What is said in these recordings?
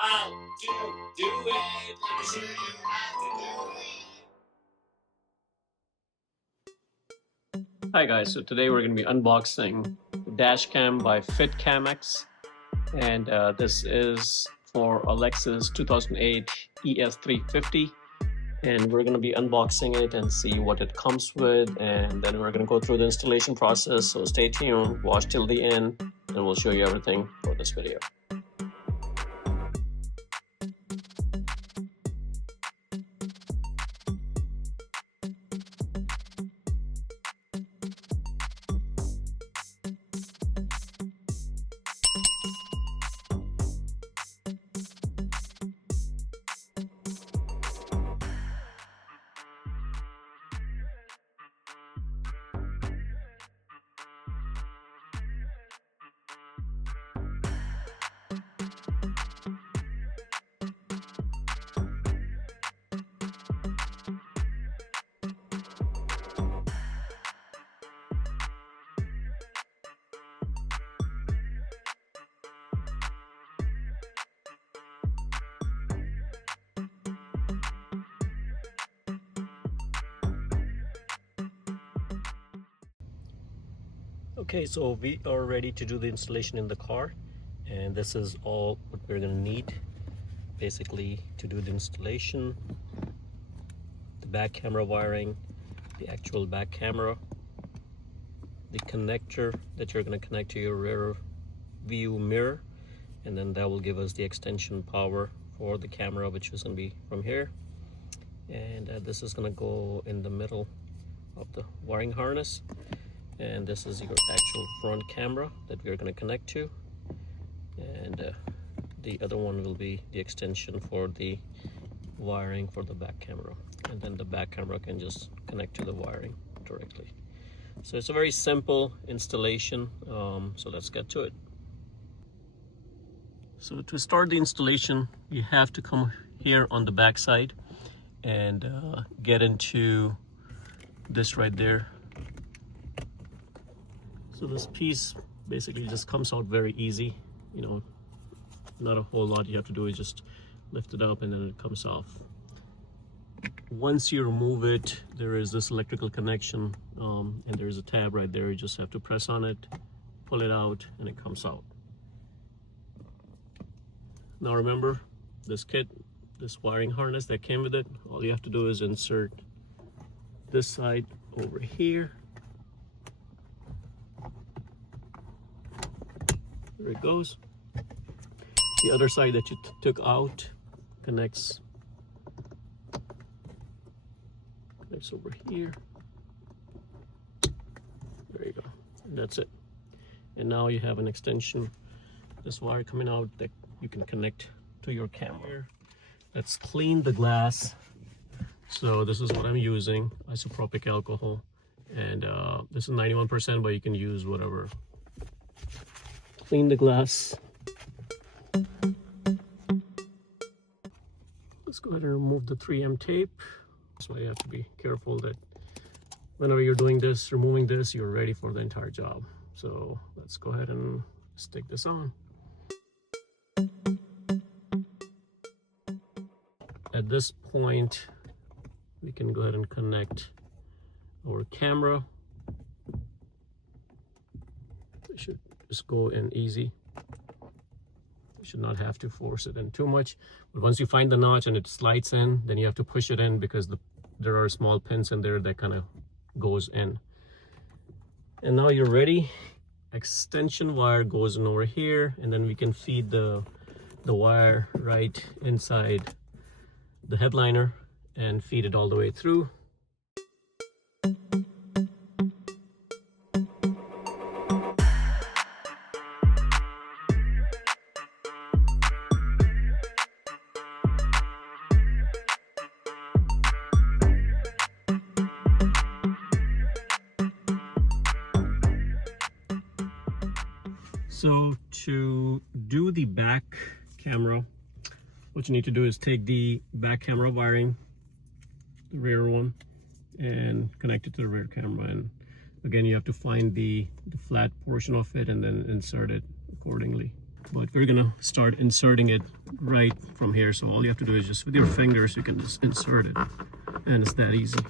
how to do it. Let me show you how to do it. Hi guys, so today we're going to be unboxing the dash cam by FiTCAMX, and this is for a Lexus 2008 ES350, and we're going to be unboxing it and see what it comes with, and then we're going to go through the installation process. So stay tuned, watch till the end, and we'll show you everything for this video. Okay, so we are ready to do the installation in the car, and this is all what we're going to need basically to do the installation: the back camera wiring, the actual back camera, the connector that you're going to connect to your rear view mirror, and then that will give us the extension power for the camera, which is going to be from here, and this is going to go in the middle of the wiring harness. And this is your actual front camera that we're going to connect to, and the other one will be the extension for the wiring for the back camera, and then the back camera can just connect to the wiring directly. So it's a very simple installation, so let's get to it. So to start the installation, you have to come here on the back side and get into this right there. So this piece basically just comes out very easy, you know, not a whole lot you have to do, is just lift it up and then it comes off. Once you remove it, there is this electrical connection, and there's a tab right there. You just have to press on it, pull it out, and it comes out. Now remember, this kit, this wiring harness that came with it, all you have to do is insert this side over here. There it goes. The other side that you took out connects over here. There you go. And that's it. And now you have an extension, this wire coming out that you can connect to your camera. Let's clean the glass. So this is what I'm using, isopropyl alcohol, and this is 91%, but you can use whatever. Clean the glass. Let's go ahead and remove the 3M tape. That's why you have to be careful that whenever you're doing this, removing this, you're ready for the entire job. So let's go ahead and stick this on. At this point, we can go ahead and connect our camera. It should just go in easy. You should not have to force it in too much. But once you find the notch and it slides in, then you have to push it in, because there are small pins in there that kind of goes in. And now you're ready. Extension wire goes in over here, and then we can feed the wire right inside the headliner and feed it all the way through. So to do the back camera, what you need to do is take the back camera wiring, the rear one, and connect it to the rear camera. And again, you have to find the flat portion of it and then insert it accordingly. but we're gonna start inserting it right from here. So all you have to do is just with your fingers, you can just insert it, and it's that easy.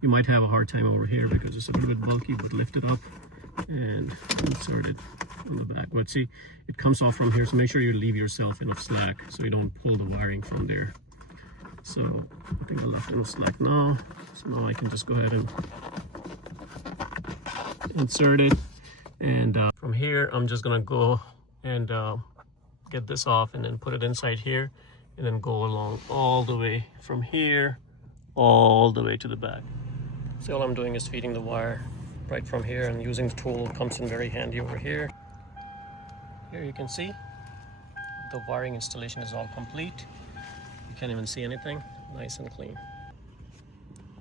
You might have a hard time over here because it's a little bit bulky, but lift it up and insert it on the back. But see, it comes off from here, so make sure you leave yourself enough slack so you don't pull the wiring from there. So I think I left enough slack now, so now I can just go ahead and insert it. And from here I'm just gonna go and get this off and then put it inside here, and then go along all the way from here all the way to the back. So all I'm doing is feeding the wire right from here, and using the tool comes in very handy over here. Here you can see the wiring installation is all complete. You can't even see anything, nice and clean.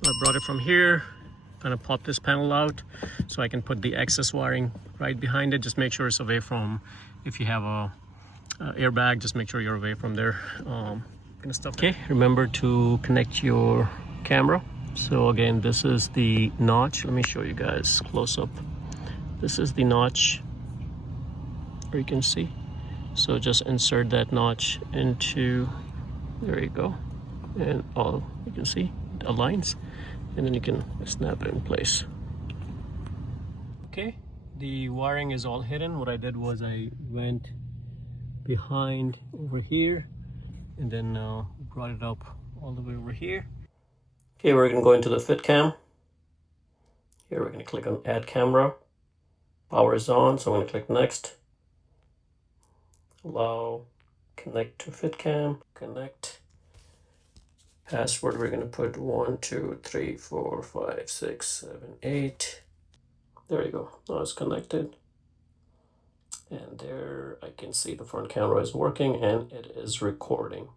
I brought it from here, kind of pop this panel out so I can put the excess wiring right behind it. Just make sure it's away from, if you have a airbag, just make sure you're away from there. Kind of stuff. Okay, remember to connect your camera. So again, this is the notch. Let me show you guys close up. This is the notch, where you can see. So just insert that notch into, there you go, and all you can see it aligns, and then you can snap it in place. Okay, the wiring is all hidden. What I did was I went behind over here and then brought it up all the way over here. Okay, we're going to go into the FiTCAM. Here we're going to click on add camera. Power is on, so I'm going to click next. Allow, connect to FiTCAM, connect. Password, we're going to put 1 2 3 4 5 6 7 8. There you go, now it's connected. And there I can see the front camera is working and it is recording.